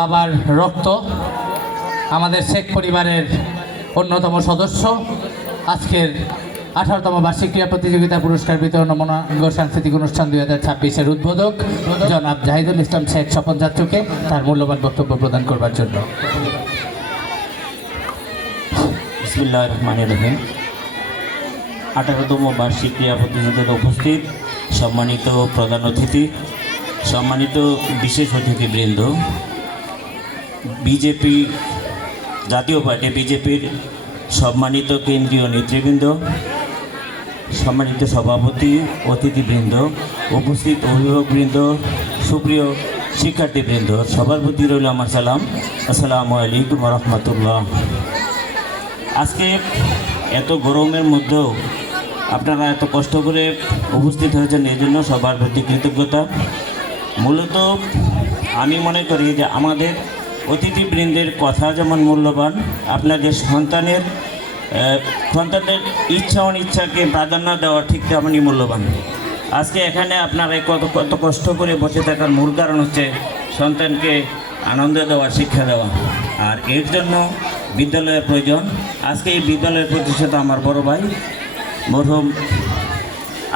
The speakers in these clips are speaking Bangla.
বাবার রক্ত আমাদের শেখ পরিবারের অন্যতম সদস্য আজকের 18তম বার্ষিক ক্রীড়া প্রতিযোগিতা পুরস্কার বিতরণ ও মনোজ্ঞ সাংস্কৃতিক অনুষ্ঠান 2026-এর উদ্বোধক জনাব জাহিদুল ইসলাম শেখ স্বপন যাত্রীকে তার মূল্যবান বক্তব্য প্রদান করবার জন্য। বিসমিল্লাহির রহমানির রহিম। 18তম বার্ষিক ক্রীড়া প্রতিযোগিতায় উপস্থিত সম্মানিত প্রধান অতিথি, সম্মানিত বিশেষ অতিথিবৃন্দ, বিজেপি জাতীয় পার্টি বিজেপির সম্মানিত কেন্দ্রীয় নেতৃবৃন্দ, সম্মানিত সভাপতি, অতিথিবৃন্দ, উপস্থিত অভিভাবকবৃন্দ, সুপ্রিয় শিক্ষার্থীবৃন্দ, সবার প্রতি রইল আমার সালাম। আসসালামু আলাইকুম রহমতুল্লাহ। আজকে এত গরমের মধ্যেও আপনারা এত কষ্ট করে উপস্থিত হয়েছেন, এই জন্য সবার প্রতি কৃতজ্ঞতা। মূলত আমি মনে করি যে আমাদের অতিথিবৃন্দের কথা যেমন মূল্যবান, আপনাদের সন্তানের ইচ্ছা অনিচ্ছাকে প্রাধান্য দেওয়া ঠিক তেমনই মূল্যবান। আজকে এখানে আপনারা কত কষ্ট করে বসে থাকার মূল কারণ হচ্ছে সন্তানকে আনন্দ দেওয়া, শিক্ষা দেওয়া, আর এর জন্য বিদ্যালয়ের প্রয়োজন। আজকে এই বিদ্যালয়ের প্রতিষ্ঠাতা আমার বড় ভাই মরহুম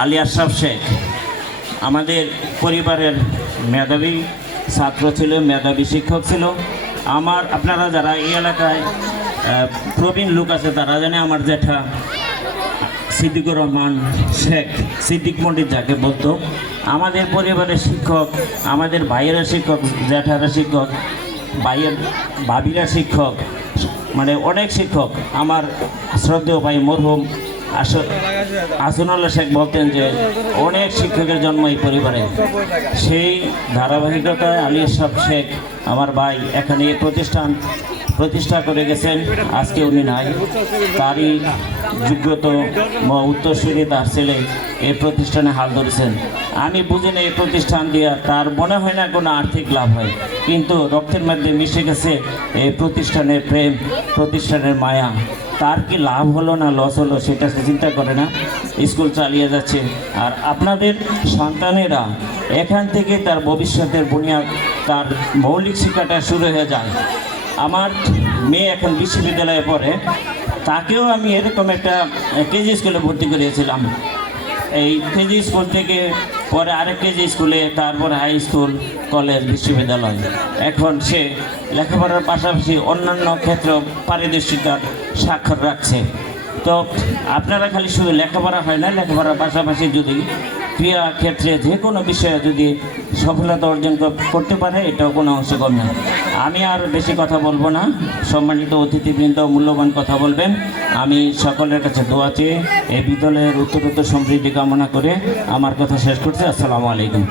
আলী আশরাফ শেখ আমাদের পরিবারের মেধাবী ছাত্র ছিল, মেধাবী শিক্ষক ছিল। আপনারা যারা এই এলাকায় প্রবীণ লোক আছে তারা জানে আমার জ্যাঠা সিদ্দিকুর রহমান শেখ, সিদ্দিক পণ্ডিত যাকে বলতো, আমাদের পরিবারের শিক্ষক, আমাদের ভাইয়েরা শিক্ষক, জ্যাঠারা শিক্ষক, ভাবিরা শিক্ষক, মানে অনেক শিক্ষক। আমার শ্রদ্ধেয় ভাই মরহুম আসনুল্লাহ শেখ বলতেন যে অনেক শিক্ষকের জন্ম এই পরিবারে। সেই ধারাবাহিকতায় আলী আশরাফ শেখ আমার ভাই এখানে এই প্রতিষ্ঠা করে গেছেন। আজকে উনি নাই, তারই যোগ্যত উত্তরসূরি তার ছেলে এই প্রতিষ্ঠানে হাল ধরেছেন। আমি বুঝি না এই প্রতিষ্ঠান দিয়ে তার মনে হয় না কোনো আর্থিক লাভ হয়, কিন্তু রক্তের মধ্যে মিশে গেছে এই প্রতিষ্ঠানের প্রেম, প্রতিষ্ঠানের মায়া। তার কি লাভ হলো না লস হলো সেটা চিন্তা করে না, স্কুল চালিয়ে যাচ্ছে। আর আপনাদের সন্তানেরা এখান থেকে তার ভবিষ্যতের বুনিয়াদ, তার মৌলিক শিক্ষাটা শুরু হয়ে যায়। আমার মেয়ে এখন বিশ্ববিদ্যালয়ে পড়ে, তাকেও আমি এরকম একটা কেজি স্কুলে ভর্তি করিয়েছিলাম। এই কেজি স্কুল থেকে পরে আরেক কেজি স্কুলে, তারপরে হাই স্কুল, কলেজ, বিশ্ববিদ্যালয়। এখন সে লেখাপড়ার পাশাপাশি অন্যান্য ক্ষেত্রেও পারদর্শিতার স্বাক্ষর রাখছে। তো আপনারা খালি শুধু লেখাপড়া হয় না, লেখাপড়ার পাশাপাশি যদি ক্রিয়া ক্ষেত্রে যে কোনো বিষয়ে যদি সফলতা অর্জন করতে পারে, এটাও কোনো অংশ কম না। আমি আর বেশি কথা বলবো না, সম্মানিত অতিথিবৃন্দ মূল্যবান কথা বলবেন। আমি সকলের কাছে দোয়া চেয়ে এই বিদ্যালয়ের উত্তরোত্তর সমৃদ্ধি কামনা করে আমার কথা শেষ করছি। আসসালামু আলাইকুম।